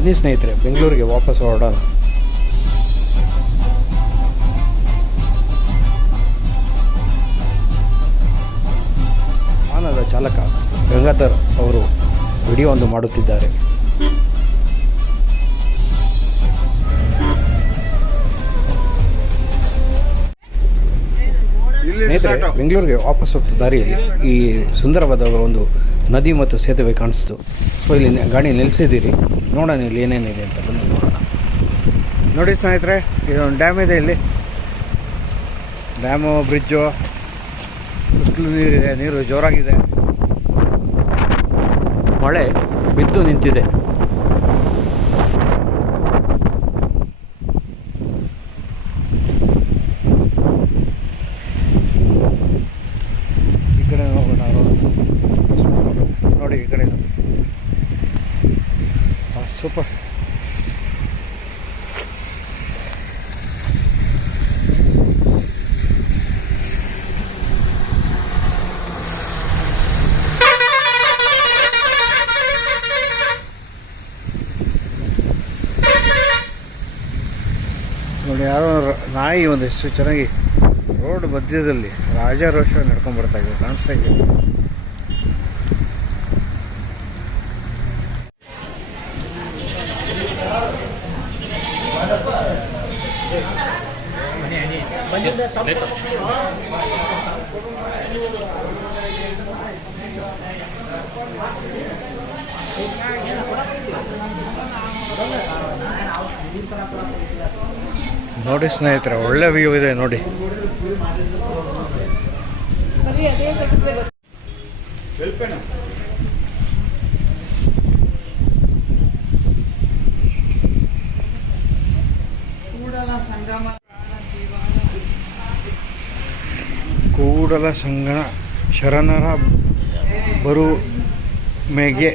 ಬನ್ನಿ ಸ್ನೇಹಿತರೆ, ಬೆಂಗಳೂರಿಗೆ ವಾಪಸ್ ಹೊರಡೋಣ. ವಾಹನದ ಚಾಲಕ ಗಂಗಾಧರ್ ಅವರು ವಿಡಿಯೋ ಒಂದು ಮಾಡುತ್ತಿದ್ದಾರೆ. ಸ್ನೇಹಿತರೆ, ಬೆಂಗಳೂರಿಗೆ ವಾಪಸ್ ಹೋಗ್ತಾ ದಾರಿಯಲ್ಲಿ ಈ ಸುಂದರವಾದ ಒಂದು ನದಿ ಮತ್ತು ಸೇತುವೆ ಕಾಣಿಸ್ತು. ಸೊ ಇಲ್ಲಿ ಗಾಡಿ ನಿಲ್ಲಿಸಿದ್ದೀರಿ, ನೋಡೋಣ ಇಲ್ಲಿ ಏನೇನಿದೆ ಅಂತ ಬನ್ನಿ ನೋಡೋಣ. ನೋಡಿ ಸ್ನೇಹಿತರೆ, ಇದೊಂದು ಡ್ಯಾಮ್ ಇದೆ. ಇಲ್ಲಿ ಡ್ಯಾಮು, ಬ್ರಿಡ್ಜು, ಸುತ್ತಲೂ ನೀರಿದೆ, ನೀರು ಜೋರಾಗಿದೆ. ಮಳೆ ಬಿದ್ದು ನಿಂತಿದೆ. ಈ ಕಡೆ ಹೋಗೋಣ, ನೋಡಿ ಈ ಕಡೆ ಸೂಪರ್. ನೋಡಿ, ಯಾರೋ ನಾಯಿ ಒಂದಿಷ್ಟು ಚೆನ್ನಾಗಿ ರೋಡ್ ಮಧ್ಯದಲ್ಲಿ ರಾಜಾರೋಷ ನಡ್ಕೊಂಡು ಬರ್ತಾ ಇದೆ, ಕಾಣಿಸ್ತಾ ಇದೆ. ನೋಡಿ ಸ್ನೇಹಿತರೆ, ಒಳ್ಳೆ ವ್ಯೂ ಇದೆ ನೋಡಿ. ಕೂಡಲ ಸಂಗಮ ಶರಣರ ಬರು ಮಗೆ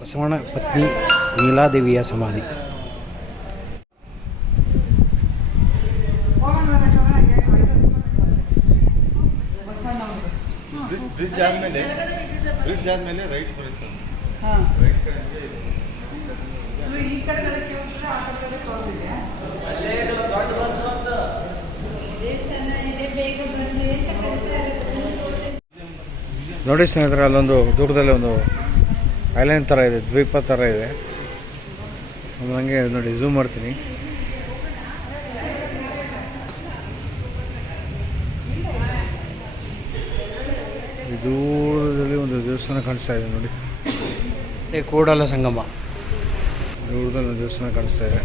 ಬಸವಣ್ಣ ಪತ್ನಿ ನೀಲಾದೇವಿಯ ಸಮಾಧಿ. ಬ್ರಿಡ್ಜ್ ಆದ್ಮೇಲೆ ರೈಟ್ ಬರುತ್ತೆ. ನೋಡಿ ಸ್ನೇಹಿತರೆ, ಅಲ್ಲೊಂದು ದೂರದಲ್ಲಿ ಒಂದು ಐಲ್ಯಾಂಡ್ ಥರ ಇದೆ, ದ್ವೀಪ ಥರ ಇದೆ. ನನಗೆ ನೋಡಿ, ಝೂಮ್ ಮಾಡ್ತೀನಿ. ದೂರದಲ್ಲಿ ಒಂದು ದೇವಸ್ಥಾನ ಕಾಣಿಸ್ತಾ ಇದೆ ನೋಡಿ, ಕೂಡಲ ಸಂಗಮ. ದೂರದಲ್ಲಿ ಒಂದು ದೇವಸ್ಥಾನ ಕಾಣಿಸ್ತಾ ಇದೆ.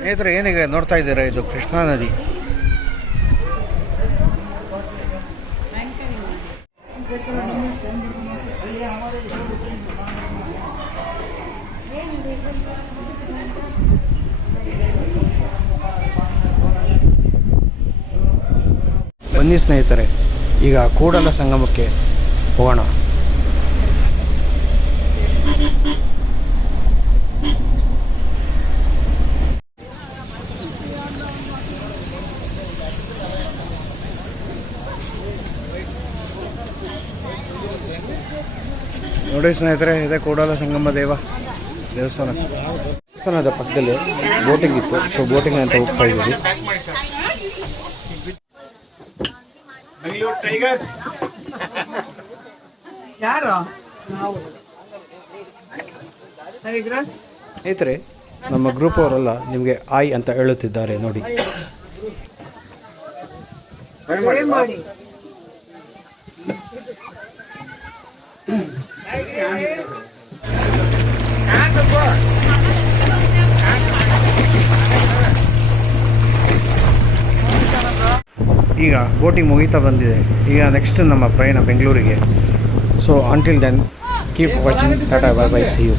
ಸ್ನೇಹಿತರೆ, ಏನೀಗ ನೋಡ್ತಾ ಇದ್ದೀರಾ, ಇದು ಕೃಷ್ಣಾ ನದಿ. ಬನ್ನಿ ಸ್ನೇಹಿತರೆ, ಈಗ ಕೂಡಲ ಸಂಗಮಕ್ಕೆ ಹೋಗೋಣ. ನೋಡಿ ಸ್ನೇಹಿತರೆ, ಇದೆ ಕೂಡಲ ಸಂಗಮ ದೇವಸ್ಥಾನದ ಪಕ್ಕದಲ್ಲಿ ಬೋಟಿಂಗ್ ಇತ್ತು. ಸೊ ಬೋಟಿಂಗ್ ಅಂತ ಹೋಗ್ತಾ ಇದ್ದೀವಿ. ಸ್ನೇಹಿತರೆ, ನಮ್ಮ ಗ್ರೂಪ್ ಅವರೆಲ್ಲ ನಿಮಗೆ ಆಯ್ ಅಂತ ಹೇಳುತ್ತಿದ್ದಾರೆ ನೋಡಿ. ಈಗ ಬೋಟಿಂಗ್ ಮುಗಿತಾ ಬಂದಿದೆ. ಈಗ ನೆಕ್ಸ್ಟ್ ನಮ್ಮ ಪ್ರಯಾಣ ಬೆಂಗಳೂರಿಗೆ. So until then keep watching. ಟಾಟಾ, ಬೈ ಬೈ, ಸಿ ಯು.